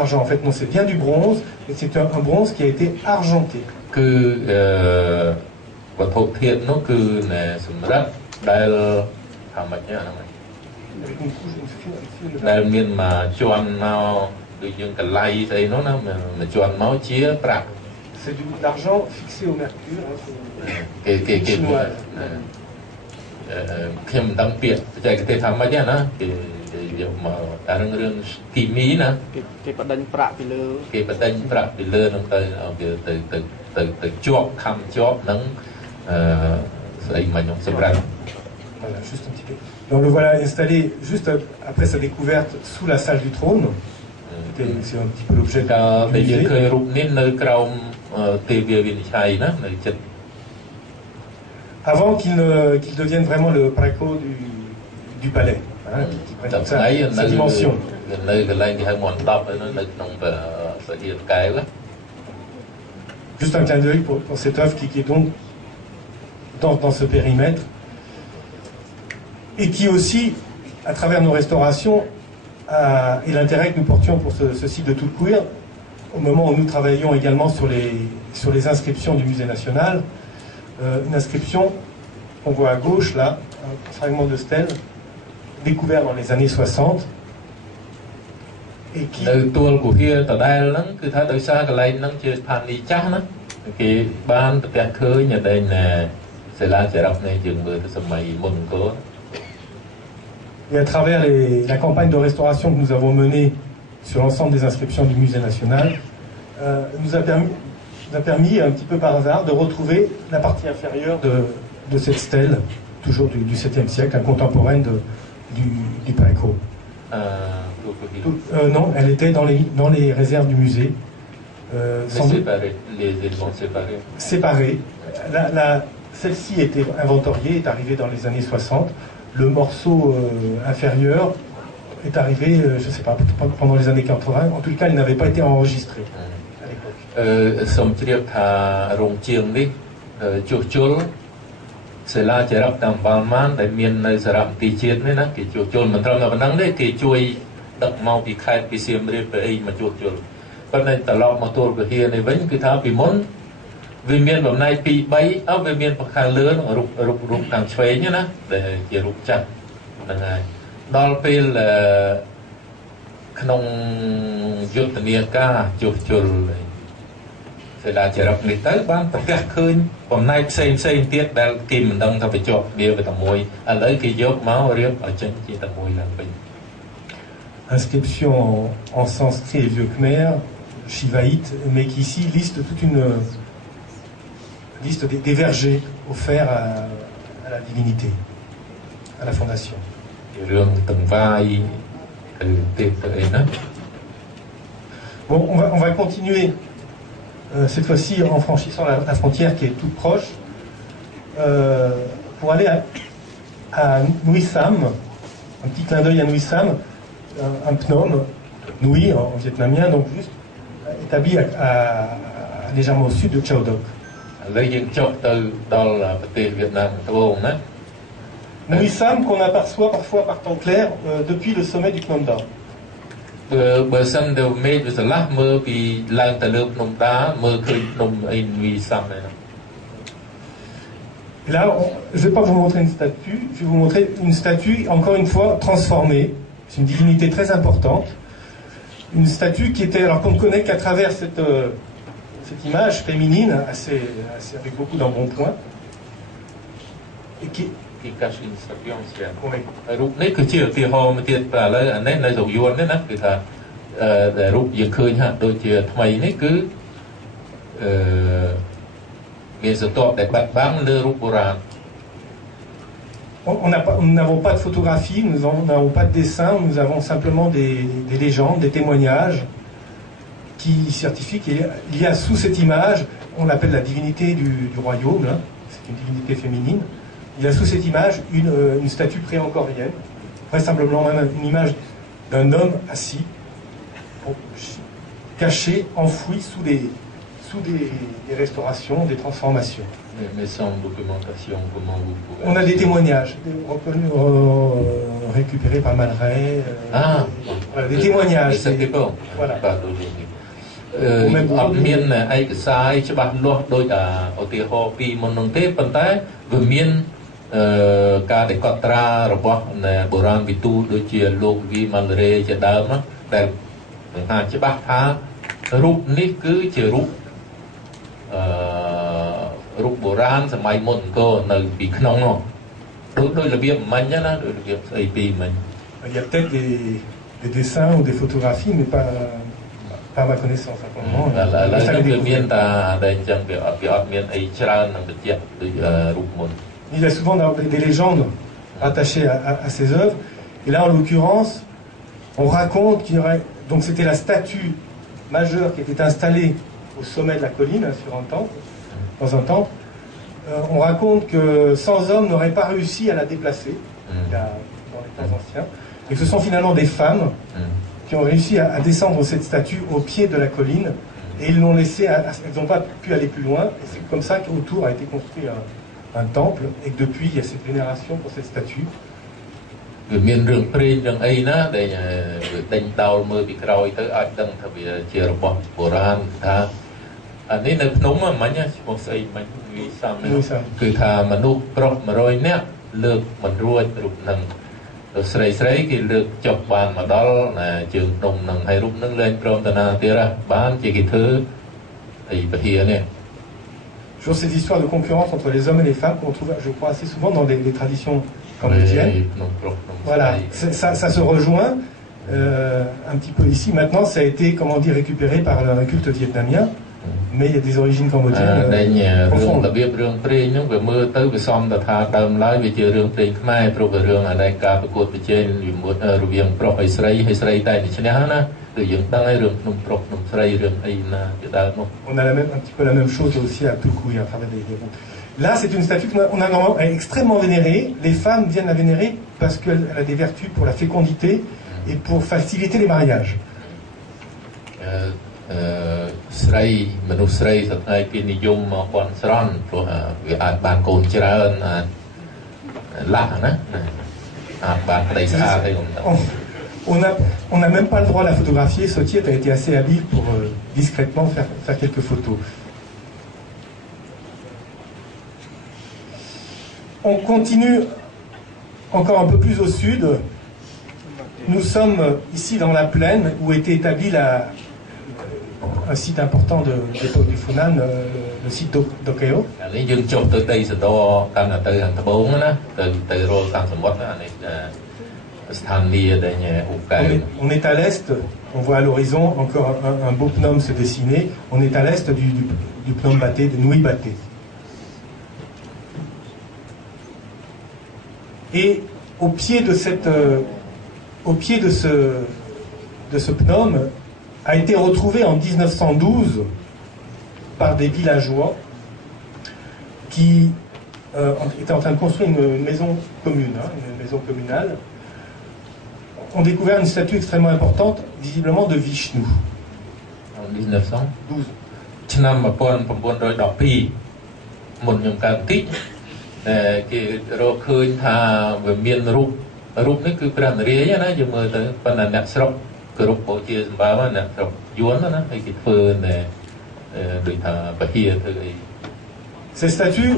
argent. En fait, non, c'est bien du bronze, mais c'est un bronze qui a été argenté. Que votre thiệt nó cứ nè sầm rác đại tham mạch nhá Avec une couche, une đại miền mà chọn nào tự nhiên cả lay đây nó mà chọn máu chia bạc. C'est de l'argent fixé au mercure. Cái khi mình đăng biệt chạy cái tham mạch nhá nó cái mà ta rừng kỳ mỹ nè cái bật đánh bạc bị lơ cái bật đánh bạc bị lơ nó từ chọp khăm chọp nắng lấy mà nhung sầm răng. Voilà, juste un petit peu. Donc le voilà installé juste après sa découverte sous la salle du trône. C'est un petit peu l'objet du musée. Avant qu'il devienne vraiment le préco du palais, hein, qui prenne sa dimension. Juste un clin d'œil pour cette œuvre qui est donc dans ce périmètre et qui aussi, à travers nos restaurations, et l'intérêt que nous portions pour ce site de Toulkour, au moment où nous travaillions également sur les inscriptions du Musée national, une inscription qu'on voit à gauche là, un fragment de stèle découvert dans les années 60 et qui et à travers la campagne de restauration que nous avons menée sur l'ensemble des inscriptions du Musée national, nous a permis, un petit peu par hasard, de retrouver la partie inférieure de cette stèle, toujours du 7e siècle, un contemporaine du Préco. Non, elle était dans les réserves du musée. Séparée, les éléments séparés. Séparés. Celle-ci était inventoriée, est arrivée dans les années 60. Le morceau inférieur est arrivé, je ne sais pas, pendant les années 80. En tout cas, il n'avait pas été enregistré à l'époque. C'est là que rap tam balman đại miền nơi Sài Gòn tì chiết đấy nè cái chuột chôn mình trong là mình đang đấy cái chuối đập mau bị khai bị xiêm đi về mà chuột chôn bên này tờ lọ mà tôi cái kia này vẫn cứ tháo bị món vì miền hôm nay bị bay ở về miền bậc hàng lớn rụp càng xoáy nhá nè để chỉ rụp chặt là ngày đó là không dứt tiền cả chuột chôn sẽ là chỉ rập người tới bán tất cả khơi hôm nay xây tiết đã kìm đông ta phải chọn điều về tầm mùi lấy cái dốc máu riêng ở trên chỉ tầm mùi là bình. Inscription en sanskrit et vieux khmer, shivaïte, mais qui ici liste toute une liste des vergers offerts à la divinité, à la fondation. Riêng từng vai từ tiết tới đó. Bon, on va continuer. Cette fois-ci en franchissant la frontière qui est toute proche, pour aller à Nui Sam, un petit clin d'œil à Nui Sam, un phnom, Nui en vietnamien, donc juste établi légèrement au sud de Chao Doc. Nui Sam qu'on aperçoit parfois par temps clair depuis le sommet du Phnom Da. Bờ sân đều mê với sự lát mơ vì lang tà nước nông đá mơ khơi nông in vì xăm này. Là, je ne vais pas vous montrer une statue, je vais vous montrer une statue, encore une fois, transformée. C'est une divinité très importante. Une statue qui était, alors qu'on ne connaît qu'à travers cette image féminine, assez avec beaucoup d'embonpoint, et qui cache une statue ancienne. Rụp này cứ chiều thì họ mới tiệt và lấy anh này dùng yuan đấy nè, thì thà để rụp giờ khơi ha, đôi chiều thay này cứ miền sơ tọt để bắt bám lơ rụp boran. Nous n'avons pas de photographie, nous n'avons pas de dessin, nous avons simplement des légendes, des témoignages qui certifient qu'il y a sous cette image, on l'appelle la divinité du royaume, hein, c'est une divinité féminine. Il y a sous cette image une statue pré-angkorienne, vraisemblablement même une image d'un homme assis, caché, enfoui sous des restaurations, des transformations. Mais sans documentation, comment vous pouvez... On a des témoignages récupérés par Man Ray. Voilà, des témoignages. C'était bon. Voilà. អត់មានឯកសារច្បាស់លាស់ដោយឧទាហរណ៍ពីមុននោះទេប៉ុន្តែវាមានការដែលកត់ត្រារបស់បុរាណវិទូដូចជាលោកវីម៉ាល់រេជាដើមដែលបង្ហាញច្បាស់ថារូបនេះគឺជារូបបុរាណសម័យមុនអង្គរនៅពីក្នុងនោះដោយរបៀបមិញណាដោយរបៀបស្អីពីមិញ Il y a peut-être des dessins ou des photographies mais pas à ma connaissance. Il y a souvent des légendes attachées à ces œuvres. Et là, en l'occurrence, on raconte qu'il y aurait... Donc c'était la statue majeure qui était installée au sommet de la colline, sur un temple, dans un temple. On raconte que 100 hommes n'auraient pas réussi à la déplacer, dans les temps anciens. Et que ce sont finalement des femmes qui ont réussi à descendre cette statue au pied de la colline et ils l'ont laissé, elles n'ont pas pu aller plus loin et c'est comme ça qu'autour a été construit un temple et que depuis il y a cette vénération pour cette statue. Il Toujours ces histoires de concurrence entre les hommes et les femmes qu'on trouve, je crois, assez souvent dans les traditions cambodgiennes. Voilà, ça se rejoint un petit peu ici. Maintenant, ça a été, comment dire, récupéré par un culte vietnamien, mais il y a des origines cambodgiennes profondes. On a un petit peu la même chose aussi à Tulkuy, à travers des routes. Là, c'est une statue qu'on a normalement extrêmement vénérée. Les femmes viennent la vénérer parce qu'elle a des vertus pour la fécondité et pour faciliter les mariages. On n'a même pas le droit à la photographier. Sotiet a été assez habile pour discrètement faire quelques photos. On continue encore un peu plus au sud. Nous sommes ici dans la plaine où était établi un site important de l'époque du Funan, le site d'Okeo. On est à l'est, on voit à l'horizon encore un beau Phnom se dessiner. On est à l'est du Phnom Baté, de Nui Baté. Et au pied de ce Phnom a été retrouvé en 1912 par des villageois qui étaient en train de construire une maison commune, une maison communale, ont découvert une statue extrêmement importante, visiblement de Vishnu. En 1912. Ces statues,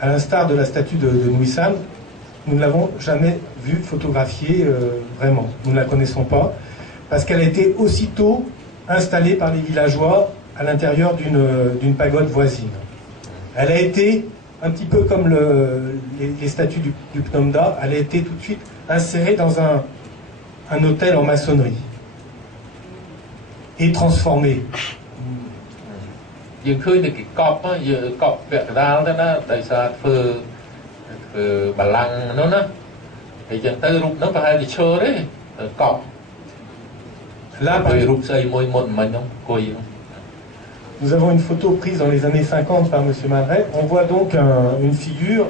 à l'instar de la statue de Nui Sam, nous ne l'avons jamais vue photographiée vraiment. Nous ne la connaissons pas, parce qu'elle a été aussitôt installée par les villageois à l'intérieur d'une pagode voisine. Elle a été, un petit peu comme les statues du Phnom Da, elle a été tout de suite insérée dans un hôtel en maçonnerie et transformée. Là, nous avons une photo prise dans les années 50 par M. Malray. On voit donc une figure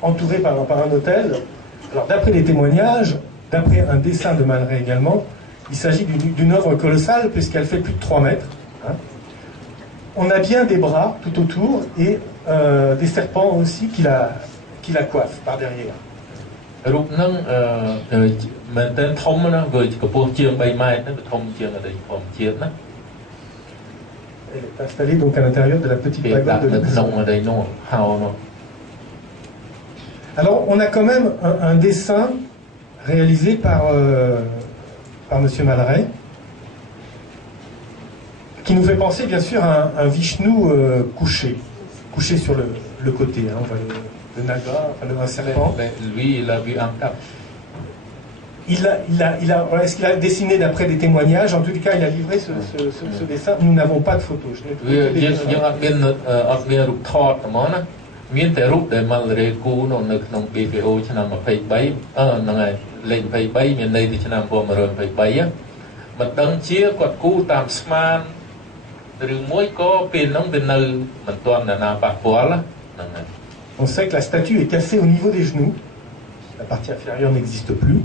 entourée par un hôtel. Alors d'après les témoignages, d'après un dessin de Malray également, Il s'agit d'une œuvre colossale puisqu'elle fait plus de 3 mètres. Hein. On a bien des bras tout autour et des serpents aussi qui la coiffent par derrière. Elle est installée donc à l'intérieur de la petite pagode de Luxembourg. Alors on a quand même un dessin réalisé par M. Maleret qui nous fait penser bien sûr à un Vishnu couché sur le côté. Hein. On voit le naga, un serpent. Lui, il a vu un cap. Est-ce qu'il a dessiné d'après des témoignages? En tout cas, il a livré ce dessin. Nous n'avons pas de photos. On sait que la statue est cassée au niveau des genoux. La partie inférieure n'existe plus.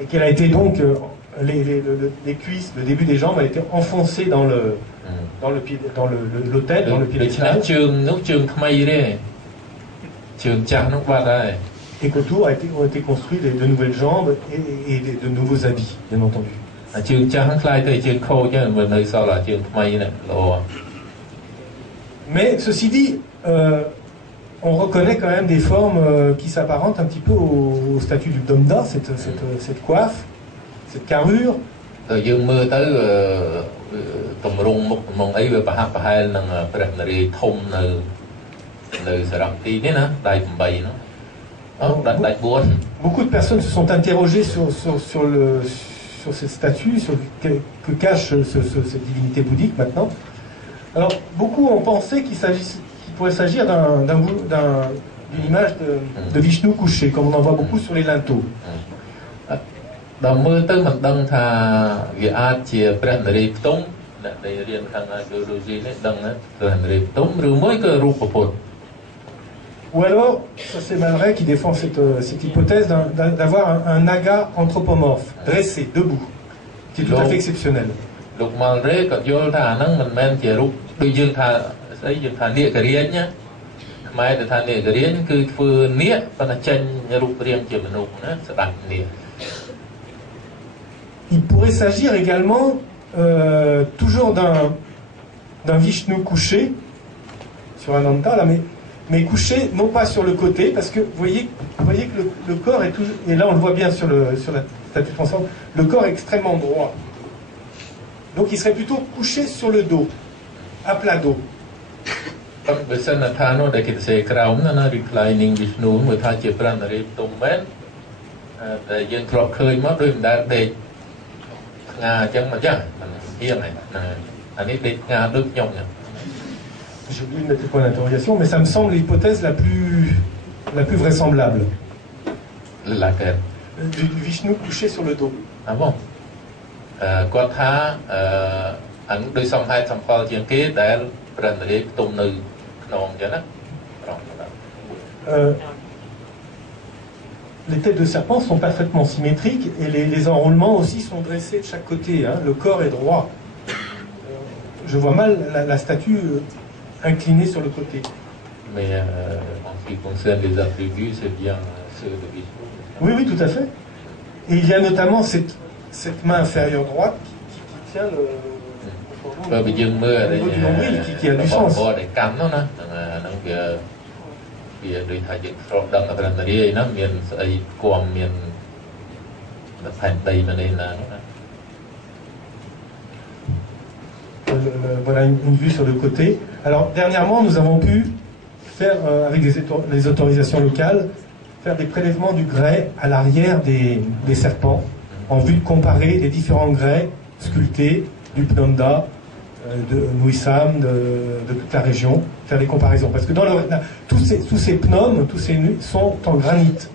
Et qu'elle a été donc, les cuisses, le début des jambes a été enfoncé dans l'autel, dans le piédestal. Et qu'autour ont été construits de nouvelles jambes et de nouveaux habits, bien entendu. Mais ceci dit, on reconnaît quand même des formes qui s'apparentent un petit peu au statut du Domda, cette coiffe, cette carrure. Beaucoup de personnes se sont interrogées sur cette statue, sur que cache cette divinité bouddhique maintenant. Alors, beaucoup ont pensé qu'il pourrait s'agir d'une image de Vishnu couché, comme on en voit beaucoup sur les linteaux. Ou alors, ça c'est Maleret qui défend cette hypothèse d'avoir un naga anthropomorphe, dressé, debout, qui est tout à fait exceptionnel. Il pourrait s'agir également toujours d'un Vishnu couché sur un anta là, mais couché non pas sur le côté, parce que vous voyez que le corps est toujours, et là on le voit bien sur la statue transforme, le corps est extrêmement droit. Donc il serait plutôt couché sur le dos, à plat dos. J'ai oublié de mettre le point d'interrogation, mais ça me semble l'hypothèse la plus vraisemblable. Du Vishnu couché sur le dos. Ah bon? Les têtes de serpent sont parfaitement symétriques et les enroulements aussi sont dressés de chaque côté. Hein. Le corps est droit. Je vois mal la statue inclinée sur le côté. Mais en ce qui concerne les attributs, c'est bien ceux de Vishnu. Oui, tout à fait. Et il y a notamment cette main inférieure droite qui tient le niveau du nombril, qui a du sens. Voilà une vue sur le côté. Alors dernièrement, nous avons pu faire, avec les autorisations locales, faire des prélèvements du grès à l'arrière des serpents, en vue de comparer les différents grès sculptés du Pnomda, de Nuisam, de toute la région, faire des comparaisons. Parce que tous ces pnoms, tous ces nus sont en granit.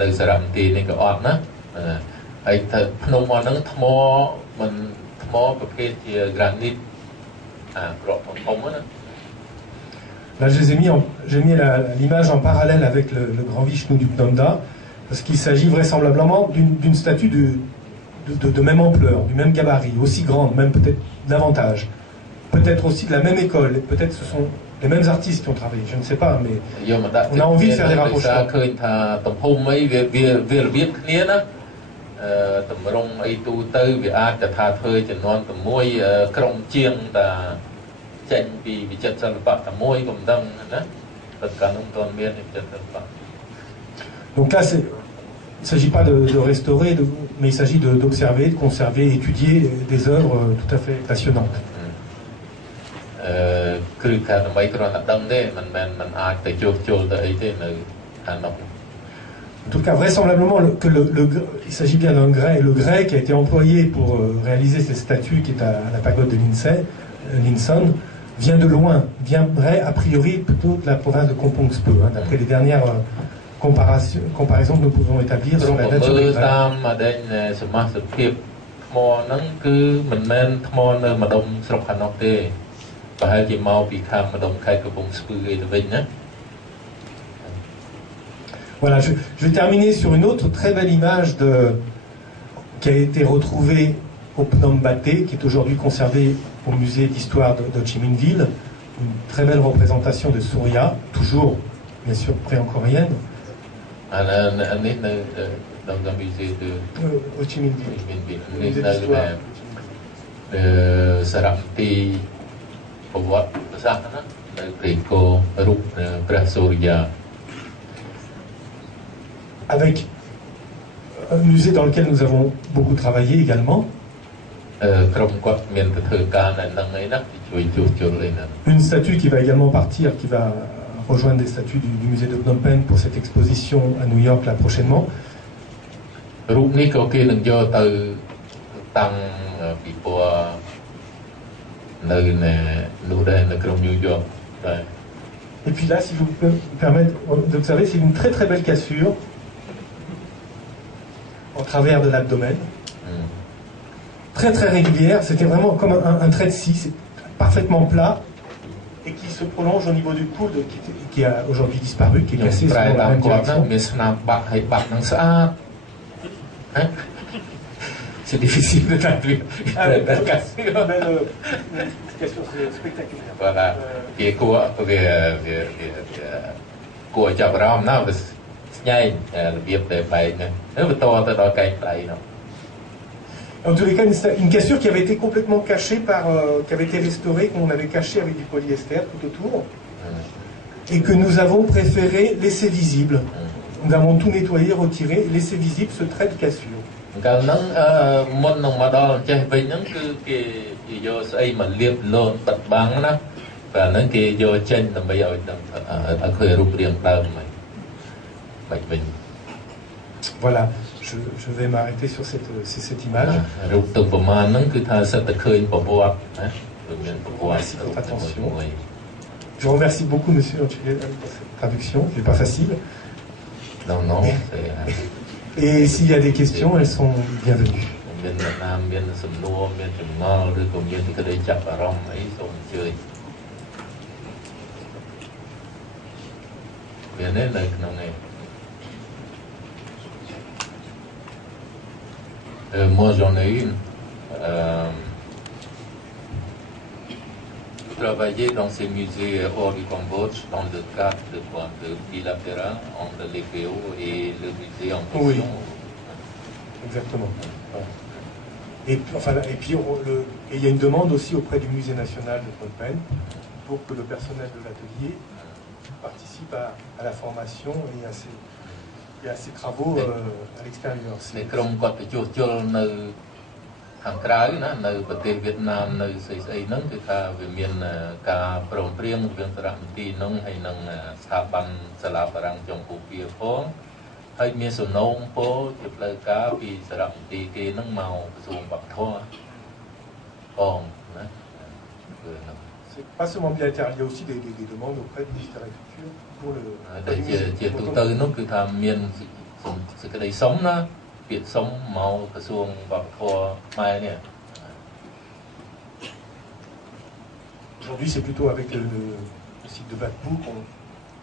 នៅសារមន្ទីរនេះក៏អត់ណាហើយទៅភ្នំអត់ហ្នឹងថ្មមិនថ្មប្រភេទជា granite ប្រក់ធំៗណា Là, j'ai mis l'image en parallèle avec le grand Vishnu du Pnomda, parce qu'il s'agit vraisemblablement d'une statue de même ampleur, du même gabarit, aussi grande, même peut-être davantage. Peut-être aussi de la même école, peut-être ce sont les mêmes artistes qui ont travaillé, je ne sais pas, mais on a envie de faire des rapprochements. Donc là, il ne s'agit pas de restaurer, mais il s'agit d'observer, de conserver, d'étudier des œuvres tout à fait passionnantes. En tout cas, vraisemblablement, il s'agit bien d'un grès. Le grès qui a été employé pour réaliser ces statues qui est à la pagode de Linson vient de loin, viendrait a priori plutôt de la province de Kompongspeu, hein, d'après les dernières comparaisons que nous pouvons établir sur la nature des grès. Voilà, je vais terminer sur une autre très belle image qui a été retrouvée au Phnom Baté, qui est aujourd'hui conservée au musée d'histoire de Ho Chi Minh Ville. Une très belle représentation de Surya, toujours bien sûr pré-angkorienne. Dans le musée de Ho Chi Minh Ville. Le musée d'histoire. Saramti Pawat Pasakana, Preko Rup Prasurya. Avec un musée dans lequel nous avons beaucoup travaillé également. Une statue qui va également partir, qui va rejoindre des statues du musée de Phnom Penh pour cette exposition à New York là prochainement. Et puis là, si vous pouvez me permettre d'observer, c'est une très très belle cassure en travers de l'abdomen. Très très régulière, c'était vraiment comme un trait de scie, c'est parfaitement plat et qui se prolonge au niveau du coude qui a aujourd'hui disparu, qui est cassé selon la même direction. C'est difficile de traduire. Une cassure spectaculaire. Voilà. Et quoi, en tous les cas, une cassure qui avait été complètement cachée qui avait été restaurée, qu'on avait cachée avec du polyester tout autour, et que nous avons préféré laisser visible. Nous avons tout nettoyé, retiré, laissé visible ce trait de cassure. Voilà, je vais m'arrêter sur cette image. Merci de votre attention. Je vous remercie beaucoup, monsieur, pour cette traduction, qui n'est pas facile. Non, non. Et s'il y a des questions, elles sont bienvenues. Moi, j'en ai une. Travailler dans ces musées hors du Cambodge dans le cadre de bilatéral entre les PO et le musée en question. Oui, exactement. Et puis il y a une demande aussi auprès du musée national de Phnom Penh pour que le personnel de l'atelier participe à la formation et à ces travaux à l'extérieur. ខាងក្រៅណានៅប្រទេសវៀតណាមនៅស្អីហ្នឹងគឺថាវាមានការព្រមព្រៀងរវាងសារមន្ទីរនោះហើយនឹងស្ថាប័នសាលាបារាំងចុងពូពាផងហើយមានសំណូមពរជាផ្លូវការពីសារមន្ទីរគេហ្នឹងមកក្រសួងវប្បធម៌ផងណា C'est pas seulement bilatéral, il y a aussi des demandes auprès du ministère de la Culture pour le ជាទូទៅនោះគឺថាមាន c'est cái đấy sống đó việc sống màu cái xuông và kho mai nè. Aujourd'hui, c'est plutôt avec le site de Batbou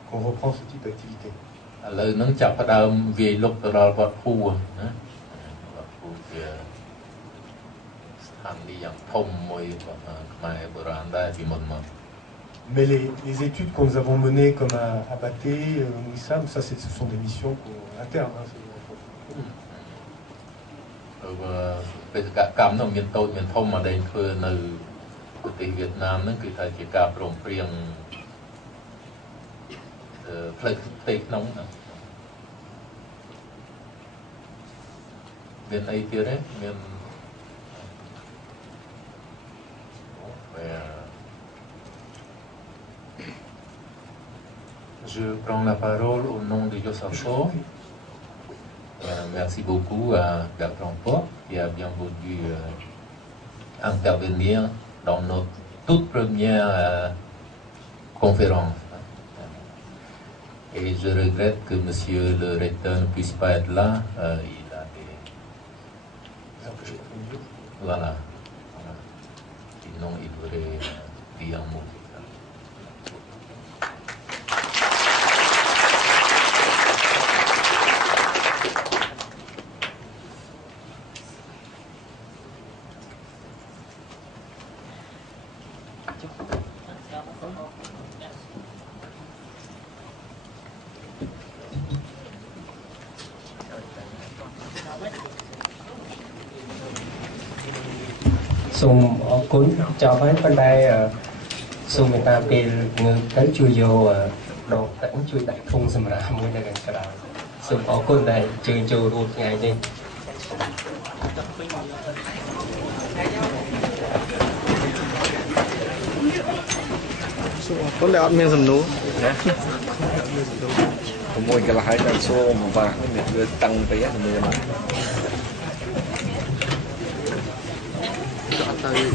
qu'on reprend ce type d'activité. ឥឡូវហ្នឹងចាប់ផ្ដើមវាយលុកទៅដល់វត្តភូណាវត្តភូជាស្ថានីយ៍យ៉ាងធំមួយរបស់ខ្មែរបុរាណដែរពីមុនមក Mais les études que nous avons menées comme à Baté, Mouissam, ça ce sont des missions internes. Hein, បេសកកម្មនោះមានតូចមានធំមកដែលធ្វើនៅប្រទេសវៀតណាមហ្នឹងគឺថាជាការព្រមព្រៀងផ្លូវផ្ទៃក្នុងហ្នឹងមានអីទៀតទេមាន Je prends la parole au nom de Yosapo. Merci beaucoup à Bertrand Port qui a bien voulu intervenir dans notre toute première conférence. Et je regrette que monsieur le recteur ne puisse pas être là. Il a des... Voilà. Sinon, il aurait dit un mot. Sùng ở cuốn cho với bên đây sùng người ta về người tới chui vô đồ tận chui đại phun xâm ra mới là gần cả đạo sùng ở cuốn đây chơi chơi ruột ngày đi Có lẽ ăn miếng sầm nú. Mùi cái là hai lần xô mà vàng nó tăng tới là mùi mà. Chọn tới